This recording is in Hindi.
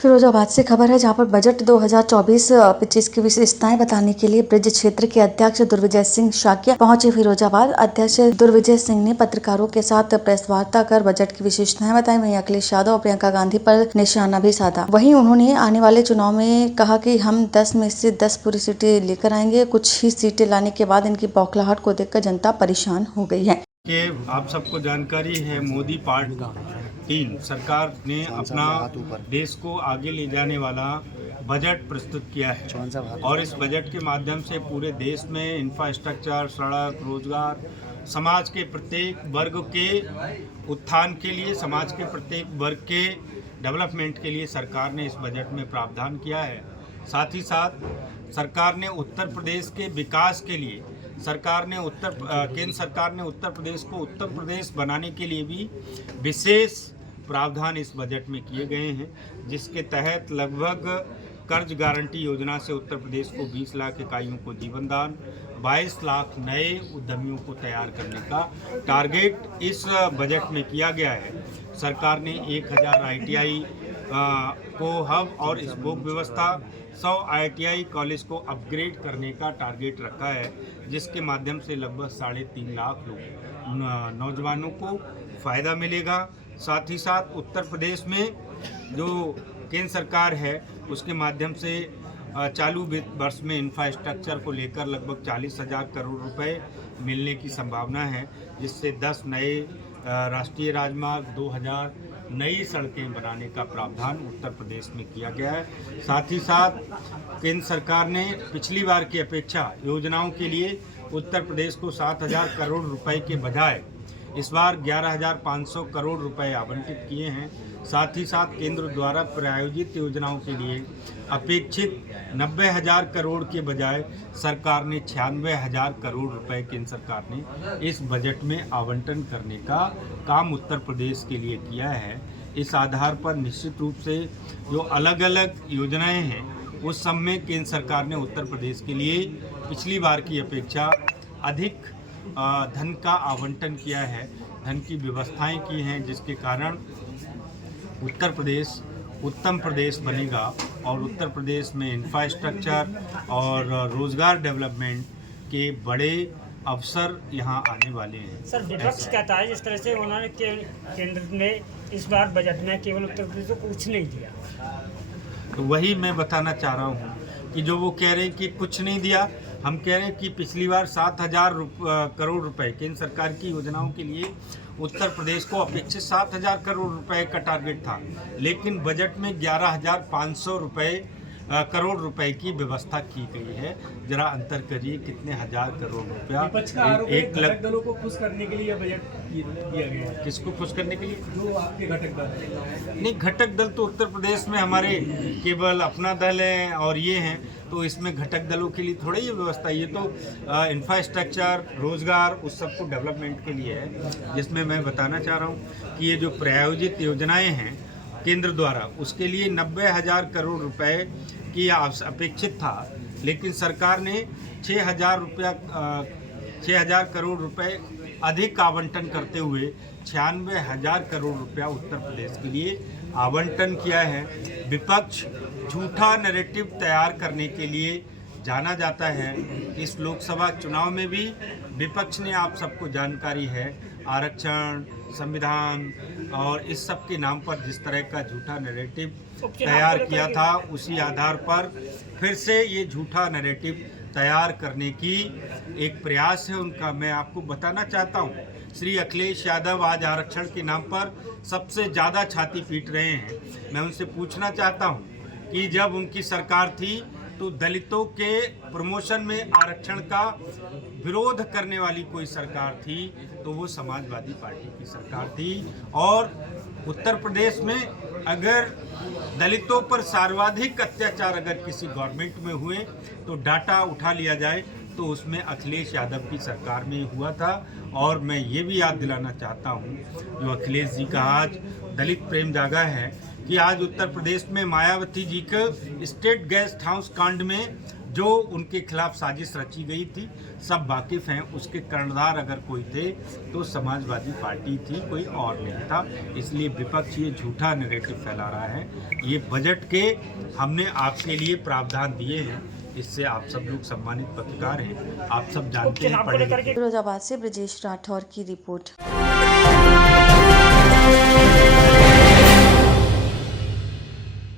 फिरोजाबाद से खबर है, जहां पर बजट 2024-25 की विशेषताएं बताने के लिए ब्रज क्षेत्र के अध्यक्ष दुर्विजय सिंह शाक्य पहुंचे फिरोजाबाद। अध्यक्ष दुर्विजय सिंह ने पत्रकारों के साथ प्रेस वार्ता कर बजट की विशेषताएं बताई। वहीं अखिलेश यादव और प्रियंका गांधी पर निशाना भी साधा। वहीं उन्होंने आने वाले चुनाव में कहा कि हम 10 में से 10 पूरी सीटें लेकर आएंगे। कुछ ही सीटें लाने के बाद इनकी बौखलाहट को देखकर जनता परेशान हो गई है। कि आप सबको जानकारी है, मोदी पार्ट 3 सरकार ने अपना देश को आगे ले जाने वाला बजट प्रस्तुत किया है और इस बजट के माध्यम से पूरे देश में इंफ्रास्ट्रक्चर, सड़क, रोजगार, समाज के प्रत्येक वर्ग के उत्थान के लिए, समाज के प्रत्येक वर्ग के डेवलपमेंट के लिए सरकार ने इस बजट में प्रावधान किया है। साथ ही साथ सरकार ने उत्तर प्रदेश के विकास के लिए केंद्र सरकार ने उत्तर प्रदेश को उत्तर प्रदेश बनाने के लिए भी विशेष प्रावधान इस बजट में किए गए हैं, जिसके तहत लगभग कर्ज गारंटी योजना से उत्तर प्रदेश को 20 लाख इकाइयों को जीवन दान, 22 लाख नए उद्यमियों को तैयार करने का टारगेट इस बजट में किया गया है। सरकार ने 1000 ITI को हब और स्पोक व्यवस्था, 100 ITI कॉलेज को अपग्रेड करने का टारगेट रखा है, जिसके माध्यम से लगभग 3.5 लाख नौजवानों को फ़ायदा मिलेगा। साथ ही साथ उत्तर प्रदेश में जो केंद्र सरकार है उसके माध्यम से चालू वित्त वर्ष में इंफ्रास्ट्रक्चर को लेकर लगभग 40,000 करोड़ रुपए मिलने की संभावना है, जिससे 10 नए राष्ट्रीय राजमार्ग, 2000 नई सड़कें बनाने का प्रावधान उत्तर प्रदेश में किया गया है। साथ ही साथ केंद्र सरकार ने पिछली बार की अपेक्षा योजनाओं के लिए उत्तर प्रदेश को 7,000 करोड़ रुपए के बजाय इस बार 11,500 करोड़ रुपए आवंटित किए हैं। साथ ही साथ केंद्र द्वारा प्रायोजित योजनाओं के लिए अपेक्षित 90,000 करोड़ के बजाय सरकार ने 96,000 करोड़ रुपए केंद्र सरकार ने इस बजट में आवंटन करने का काम उत्तर प्रदेश के लिए किया है। इस आधार पर निश्चित रूप से जो अलग अलग योजनाएं हैं उस सब में केंद्र सरकार ने उत्तर प्रदेश के लिए पिछली बार की अपेक्षा अधिक धन का आवंटन किया है, धन की व्यवस्थाएं की हैं, जिसके कारण उत्तर प्रदेश उत्तम प्रदेश बनेगा और उत्तर प्रदेश में इंफ्रास्ट्रक्चर और रोजगार डेवलपमेंट के बड़े अवसर यहाँ आने वाले हैं। सर, विपक्ष कहता है जिस तरह से उन्होंने केंद्र ने इस बार बजट में केवल उत्तर प्रदेश को कुछ नहीं दिया, तो वही मैं बताना चाह रहा हूँ कि जो वो कह रहे हैं कि कुछ नहीं दिया, हम कह रहे हैं कि पिछली बार 7,000 करोड़ रुपए केंद्र सरकार की योजनाओं के लिए उत्तर प्रदेश को अपेक्षित 7,000 करोड़ रुपए का टारगेट था, लेकिन बजट में 11,500 करोड़ रुपए की व्यवस्था की गई है। जरा अंतर करिए, कितने हजार करोड़ रुपया एक लाख दलों को खुश करने के लिए बजट दिया गया है। किसको खुश करने के लिए? जो आपके घटक दल नहीं, घटक दल तो उत्तर प्रदेश में हमारे केवल अपना दल है और ये हैं, तो इसमें घटक दलों के लिए थोड़ी ये व्यवस्था, ये तो इंफ्रास्ट्रक्चर, रोजगार, उस सब को डेवलपमेंट के लिए है। जिसमें मैं बताना चाह रहा हूँ कि ये जो प्रायोजित योजनाएं हैं केंद्र द्वारा, उसके लिए 90,000 करोड़ रुपए की अपेक्षित था, लेकिन सरकार ने 6,000 करोड़ रुपए अधिक आवंटन करते हुए 96,000 करोड़ रुपया उत्तर प्रदेश के लिए आवंटन किया है। विपक्ष झूठा नैरेटिव तैयार करने के लिए जाना जाता है। इस लोकसभा चुनाव में भी विपक्ष ने, आप सबको जानकारी है, आरक्षण, संविधान और इस सब के नाम पर जिस तरह का झूठा नैरेटिव तैयार किया था, उसी आधार पर फिर से ये झूठा नैरेटिव तैयार करने की एक प्रयास है उनका। मैं आपको बताना चाहता हूँ, श्री अखिलेश यादव आज आरक्षण के नाम पर सबसे ज़्यादा छाती पीट रहे हैं। मैं उनसे पूछना चाहता हूँ कि जब उनकी सरकार थी तो दलितों के प्रमोशन में आरक्षण का विरोध करने वाली कोई सरकार थी तो वो समाजवादी पार्टी की सरकार थी। और उत्तर प्रदेश में अगर दलितों पर सर्वाधिक अत्याचार अगर किसी गवर्नमेंट में हुए तो डाटा उठा लिया जाए तो उसमें अखिलेश यादव की सरकार में हुआ था। और मैं ये भी याद दिलाना चाहता हूँ, जो अखिलेश जी का आज दलित प्रेम जागा है, कि आज उत्तर प्रदेश में मायावती जी के स्टेट गेस्ट हाउस कांड में जो उनके खिलाफ साजिश रची गई थी, सब वाकिफ हैं। उसके कर्णधार अगर कोई थे तो समाजवादी पार्टी थी, कोई और नहीं था। इसलिए विपक्ष ये झूठा नैरेटिव फैला रहा है। ये बजट के हमने आपके लिए प्रावधान दिए हैं, इससे आप सब लोग सम्मानित पत्रकार हैं, आप सब जानते हैं, पढ़े लिखे हैं। फिरोजाबाद से ब्रजेश राठौर की रिपोर्ट।